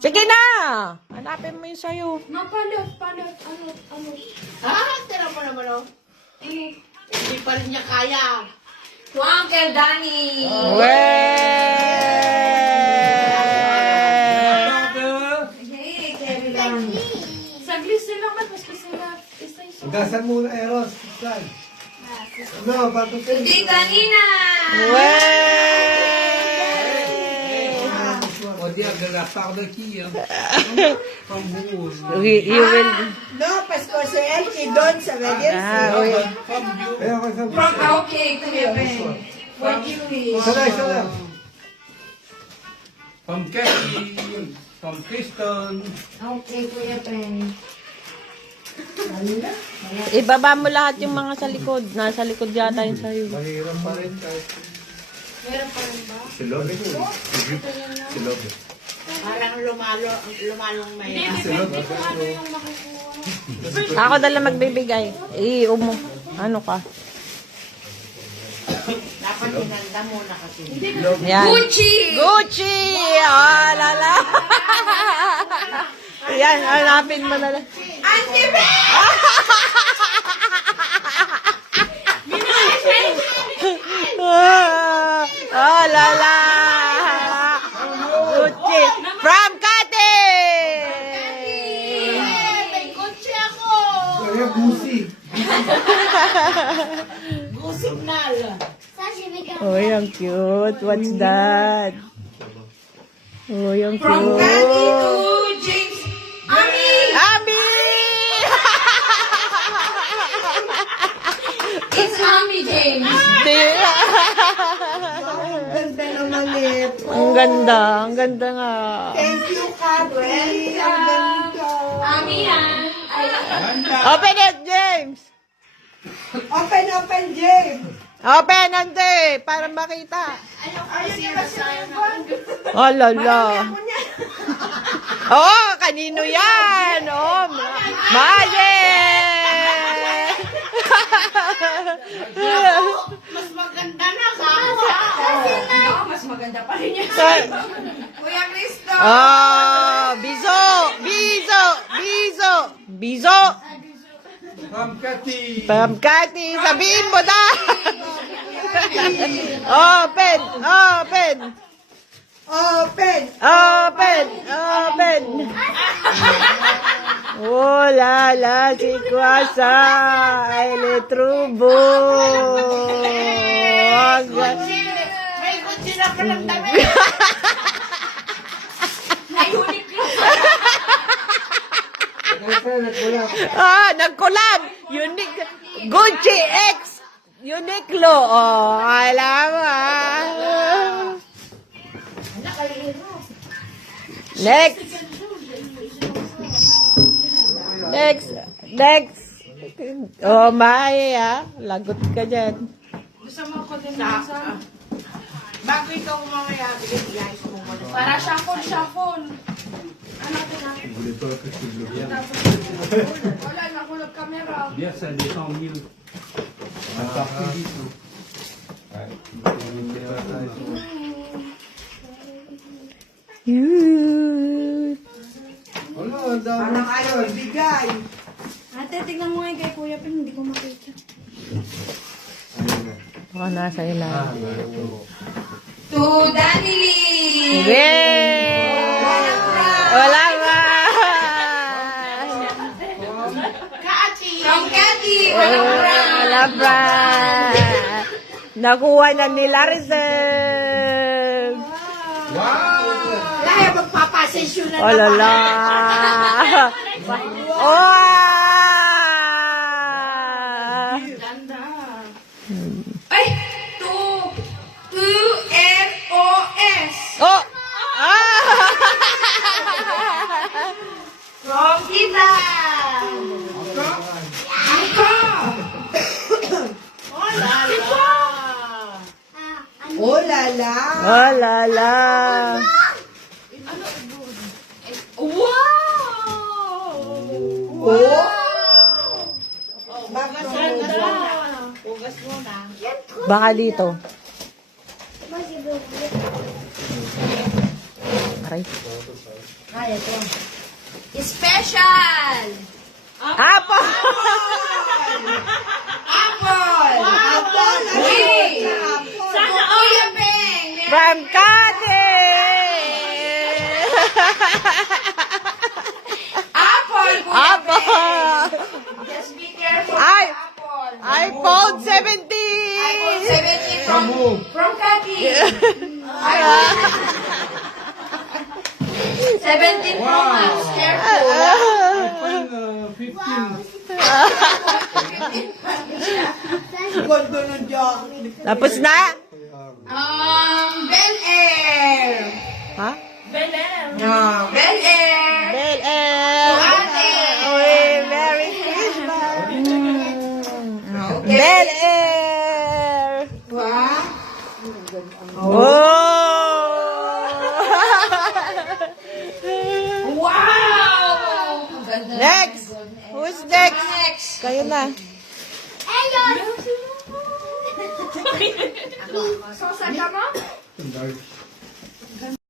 Sige na! Hanapin mo yung sayo. Mapalot. Tira mo naman, oh. Hindi pa rin niya kaya. Uncle Danny. Saglit sila man, maski sila. Ugasan muna, Eros. Slide. No, bago Hindi kanina. On dirait de la part de qui, hein? Comme vous. You will... No, Pasko si Elkie doon sa Vegas. oui. Okay, Kuya Ben. What you wish? Isa na. From Kathy, from Kristen. Okay, Kuya Ben. Ibaba mo lahat yung mga sa likod. Nasa likod yata yung sayo. Mahirap pa rin kahit. Meron pa rin ba? Parang lumalong may. Hindi ko ano yung makukuha. Ako dala magbibigay. Umo. Ano ka? Dapat hinanda muna kasi. Yan. Gucci! Gucci! Ah, lala. Yan, hanapin mo na lang. Auntie Ben! Lala. Gucci. From Kati! May kotse ako! Kaya busi. Gusignal. Oh, yung cute. What's that? Oh, yung From Kathy cute. to James. Ami! Ami! It's Ami James. Ganda naman ito. Ang ganda. Ang ganda nga. Thank you, Kathy. Ang ganda. Ami yan. Open it, James! Open, James. Open, ante! Para makita. Ayun yung masyadong. Oh, lala. Oh, kanino yan? Oh, Magic! Mas maganda na ka. Mas maganda pa rin yan. Kuya Cristo. Oh, bizo! Bizo! Bizo! Bizo! From Kathy. Pamkati, sabihin mo na! Open! Open! Open. Open! Open! Oh, lala, si Kwasa! Eletrubo! May kotse na palang damit. Ay, Uniqlo. Nag-collab! Gucci X! Uniqlo! Oh, alam mo Next! Next! Oh, Maya, lagot ka dyan. Gusto mo ko din sa... Bago ikaw mamaya, i-ice mo muna. Para shuffle. Ano din ah? Wala, nakulog kamera. Bien, ça descend mieux. À partir du tout. Wala, ang dami. Parang ayaw ibigay. Ate, tignan mo nga kay Kuya Pin, hindi ko makita. Baka nasa ilan. To Danny Lee! Yay! Wala ba? From Kathy! Wala ba? Nakuha na ni Larissa. Kaya magpapasensyon na Oh, lala. Oh! Ay! F-O-S! Oh! From Kita! Oh, lala. Oh, lala. Wow! Oh. Hugas mo na. Baka dito. Aray. Ay, ito. Special! Apple! Apple! Apple! Hey! Sana Kuya Peng! From Cati! Apple! Kuya Apple! Peng! Just be careful Ay! with apple. iPhone 17! iPhone 17 from Kaki. 17 Pro Max. Careful. iPhone 15. Tapos na? Bel Air. Ha? Bel Air. Bel Air. Bel Air! Ate. Uy, Merry Christmas! Bel Air! Wow. Oh! Wow! Ang ganda. Next! Who's next? Next. Kayo na. So, saan ka mo? Large.